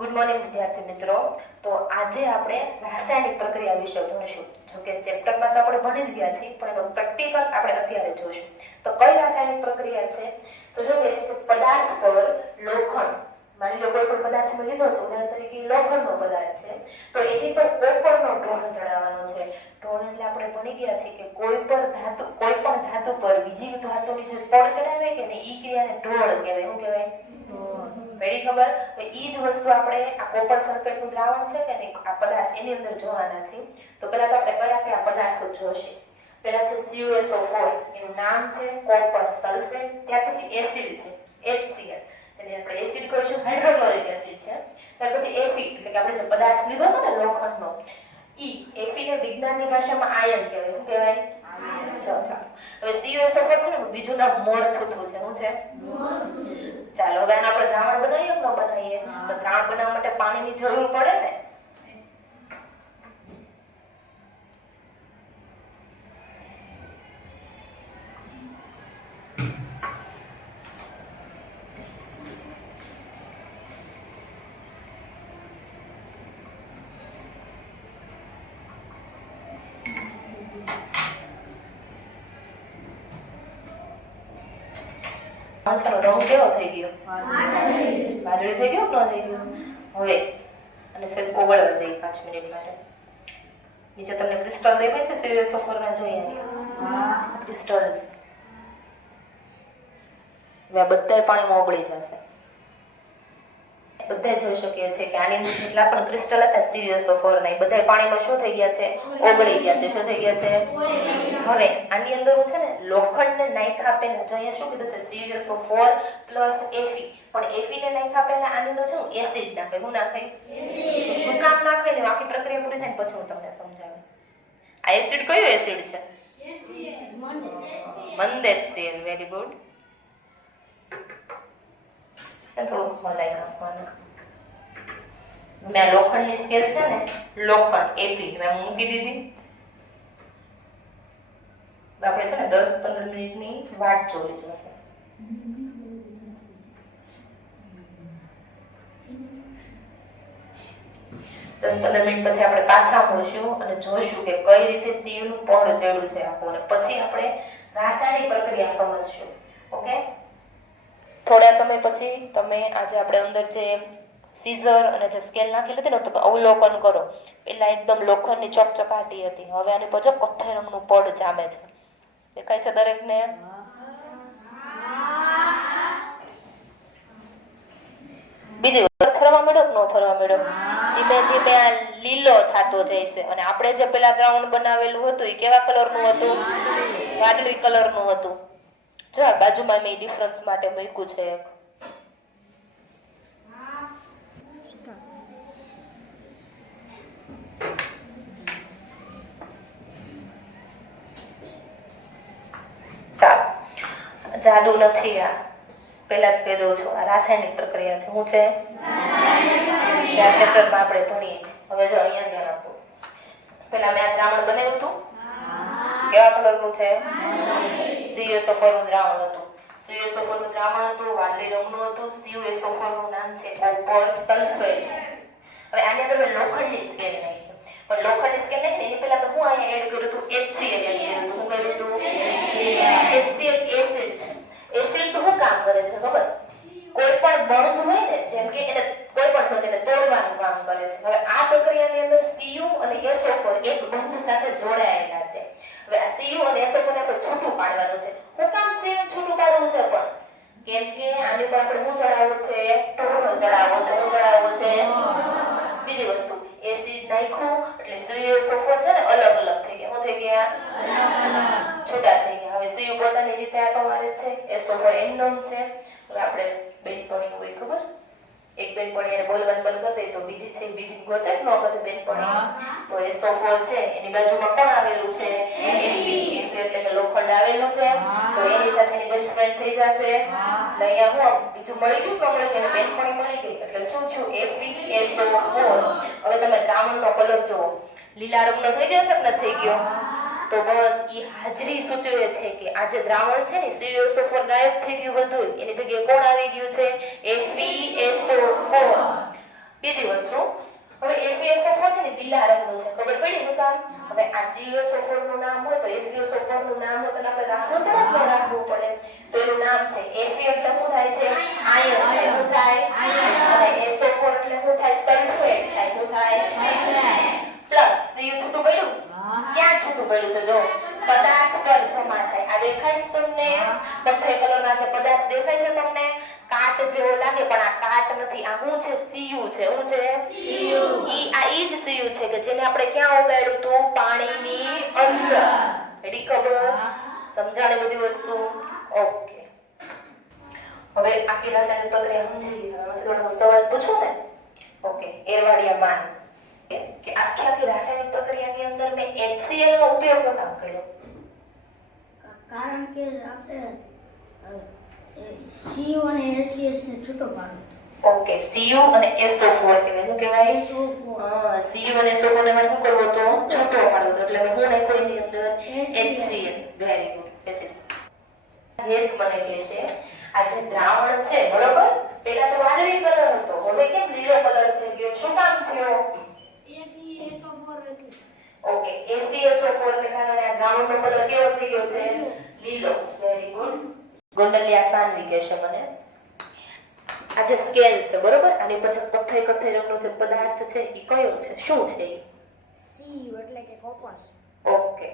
Good morning વિદ્યાર્થી મિત્રો. તો આજે આપણે રાસાયણિક પ્રક્રિયા વિશે ભણીશું. જો કે ચેપ્ટરમાં તો આપણે ભણી જ ગયા છીએ, પણ એનો પ્રેક્ટિકલ આપણે અત્યારે જોઈશું તો કઈ રાસાયણિક પ્રક્રિયા છે? તો જો કે છે કે પદાર્થ પર લોખંડ, માની લો કોઈ પણ પદાર્થ મેં લીધો છે, ઉદાહરણ તરીકે લોખંડનો પદાર્થ છે. તો એની પર કોપરનો ઢોળ ચડાવવાનો છે. ઢોળ એટલે આપણે ભણી ગયા છીએ કે કોઈ પણ ધાતુ, કોઈ પણ ધાતુ પર બીજી ધાતુની જે પડ ચડાવે કે ને ઈ ક્રિયાને ઢોળ કહેવાય. શું કહેવાય? પેડી ખબર તો ઈ જ વસ્તુ આપણે આ કોપર સલ્ફેટનું દ્રાવણ છે કે આ પદાર્થ એની અંદર જોવાના છે. તો પહેલા તો આપણે કયા કયા પદાર્થો જોશે? પહેલા છે CuSO4 એનું નામ છે કોપર સલ્ફેટ ત્યાર પછી એસિડ છે HCl જેને આપણે એસિડ કહીશું હાઇડ્રોક્લોરિક એસિડ છે. ત્યાર પછી Fe એટલે કે આપણે જે પદાર્થ લીધો હતો ને લોખંડનો ઈ Fe ને વિજ્ઞાનની ભાષામાં આયન કહેવાય. શું કહેવાય? ચાલો ચાલો હવે CuSO4 છે ને બીજું નામ મોર થૂથું છે. શું છે? ચાલો, હવે આપણે દ્રાવણ બનાવીએ કે ન બનાવીએ? તો દ્રાવણ બનાવવા માટે પાણીની જરૂર પડે ને? માણસનો રંગ કેવો થઈ ગયો? વાદળી થઈ ગયો? ન થઈ ગયો? હવે અને છે ઓગળવા દઈ પાંચ મિનિટ માટે. નીચે તમને ક્રિસ્ટલ દેખાય છે સફરના જોઈએ ક્રિસ્ટલ છે. હવે આ બધાય પાણીમાં ઓગળી જશે. બધા જોઈ શકીએ છીએ કે આની અંદર જેટલા પણ ક્રિસ્ટલ હતા સિરિયસ ઓફર ના નહીં બધા પાણીમાં શું થઈ ગયા છે? ઓગળી ગયા છે. શું થઈ ગયા છે? હવે આની અંદર હું છે ને લોખંડને નાખ્યા પહેલા જો અહીંયા શું કીધું છે? સિરિયસ ઓફર પ્લસ એફી પણ એફી ને નાખ્યા પહેલા આની અંદર શું? એસિડ નાખે. હું નાખે? શું કામ નાખે ને? આખી પ્રક્રિયા પૂરી થાય ને પછી હું તમને સમજાવું આ એસિડ કયું એસિડ છે? મંદેતસીલ વેરી ગુડ દસ પંદર મિનિટ પછી આપણે પાછા મળશું અને જોશું કે કઈ રીતે સીયુનું પડ ચડ્યું છે આખું અને પછી આપણે રાસાયણિક પ્રક્રિયા સમજશું. ઓકે? થોડા સમય પછી તમે આજે આપણે અંદર જે સીઝર અને જે સ્કેલ નાખેલી હતી ને તમે અવલોકન કરો. પેલા એકદમ લોખંડની ચકચકાટી હતી. હવે આની પછી કથ્થઈ રંગનું પડ જામે છે. દેખાય છે દરેકને? બીજી વાર ફરવા મળ્યો ન ફરવા મળ્યો? ધીમે ધીમે આ લીલો થતો જાય છે અને આપણે જે પેલા ગ્રાઉન્ડ બનાવેલું હતું, એ કેવા કલરનું હતું? વાદળી કલરનું હતું. જો આ બાજુમાં મેં ડિફરન્સ માટે મૂક્યું છે. એક જાદુ નથી આ. પહેલા જ કહી દઉં છું આ રાસાયણિક પ્રક્રિયા છે. શું છે? આ ચેપ્ટરમાં આપણે ભણીએ છીએ. હવે જો અહીંયા ધ્યાન આપો. પહેલા મેં આ દ્રાવણ બનાવ્યું હતું. કેવા કલરનું છે? સીયુએસઓફોરનું દ્રાવણ હતું. સીયુએસઓફોરનું દ્રાવણ હતું, વાદળી રંગનું હતું શિવ એ સફરનું નામ છે કોપર સલ્ફેટ. હવે આની અંદર મેં લોખંડની સ્કેલ નાખી. પણ લોખંડની સ્કેલ નાખી એની પહેલા મેં હું અહીંયા એડ કર્યું હતું? HCl એડ કર્યું હતું. હું કર્યું હતું? એસિડ તો શું કામ કરે છે ખબર કોઈ પણ બંધ હોય ને જેમ કે એને કોઈ પણ બંધને તોડવાનું કામ કરે છે હવે આ પ્રક્રિયાની અંદર Cu અને SO4 એક બંધ સાથે જોડાયેલા છે હવે આ Cu અને SO4 ને આપણે છૂટું છે. શું કામ Cu છૂટું પાડવું છે પણ. કેમ કે આની ઉપર આપણે હું ચડાવવું છે? ટોનો ચડાવવો છે હું ચડાવવો છે. બીજી વસ્તુ એસિડ નાખ્યું એટલે CuSO4 છે ને અલગ અલગ થઈ ગયા. હું થઈ ગયા? છૂટા થઈ ગયા. હવે સુયો પોતાની રીતે આટો મારે છે. SO4 એમનોમ છે. હવે આપણે બેનપણી હોય ખબર? એક બેનપણી એને બોલવાનું બંધ કરી દે તો બીજી છે બીજી ગોતે ન ગોતે બેનપણી. તો SO4 છે એની બાજુમાં કોણ આવેલું છે? એટલે કે લોખંડ આવેલું છે તો એની સાથે એની બેસ્ટ ફ્રેન્ડ થઈ જશે. ને અહીંયા હું બીજું મળી ગયું મળી ગયું? બેનપણી મળી ગઈ. એટલે શું થયું? FeSO4 હવે તમે દ્રાવણનો કલર જુઓ. લીલા રંગનો થઈ ગયો છે કે નથી થઈ ગયો? તો બસ ઈ હાજરી સૂચવે છે કે આ જે દ્રાવણ છે ને CuSO4 ગાયબ થઈ ગયું બધું એની જગ્યાએ કોણ આવી ગયું છે? FeSO4 બીજી વસ્તુ. હવે FeSO4 રંગનું છે. ખબર પડી હું કામ? હવે આ CuSO4 નું નામ હોય તો FeSO4 નું નામ હોય તો આપણે રાખવું પડે રાખવું પડે. તો એનું નામ છે એફી એટલે શું થાય છે? આયન. એટલે શું થાય? અને SO4 એટલે શું થાય? સલ્ફેટ થાય. શું થાય? પ્લસ તો એ છૂટું પડ્યું? ક્યાં છૂટું પડ્યું છે? જો પદાર્થ પર જમા થાય. આ દેખાય છે તમને? કથ્થઈ કલરના જે પદાર્થ દેખાય છે તમને કાટ જેવો લાગે પણ આ કાટ નથી આ હું છે સીયુ છે હું છે ઈ આ ઈ જ સીયુ છે કે જેને આપણે ક્યાં ઉગાડ્યું હતું પાણીની અંદર. રેડી ખબર સમજાણે બધી વસ્તુ? ઓકે હવે આખી રાસાયણિક પ્રક્રિયા સમજી હવે થોડો સવાલ પૂછું ને? ઓકે એરવાડિયા માન કે કે આખી આખી રાસાયણિક પ્રક્રિયાની અંદર મેં HCl નો ઉપયોગ નો કામ કર્યો? કારણ કે આપણે સીઓ અને એસીએસ ને છૂટો પાડો ઓકે Cu અને SO4 કહેવાય શું કહેવાય SO4. હા Cu અને SO4 ને મને શું કરવો તો છૂટો પાડવો તો એટલે હું ને કોઈ ની અંદર HCl very good message health મને કહેશે આ જે દ્રાવણ છે બરોબર પહેલા તો વાદળી કલર હતો હવે કેમ લીલો કલર થઈ ગયો શું કામ થયો ઓકે FeSO4 ને કારણે આ દ્રાવણનો કલર કેવો થઈ ગયો છે લીલો વેરી ગુડ ગોંડલિયા સાનવી કહેશે મને આ જે સ્કેલ છે બરોબર? આની પછી કથ્થઈ કથ્થઈ રંગનો જે પદાર્થ છે એ કયો છે? શું છે એ સીઓ એટલે કે કોપર ઓકે.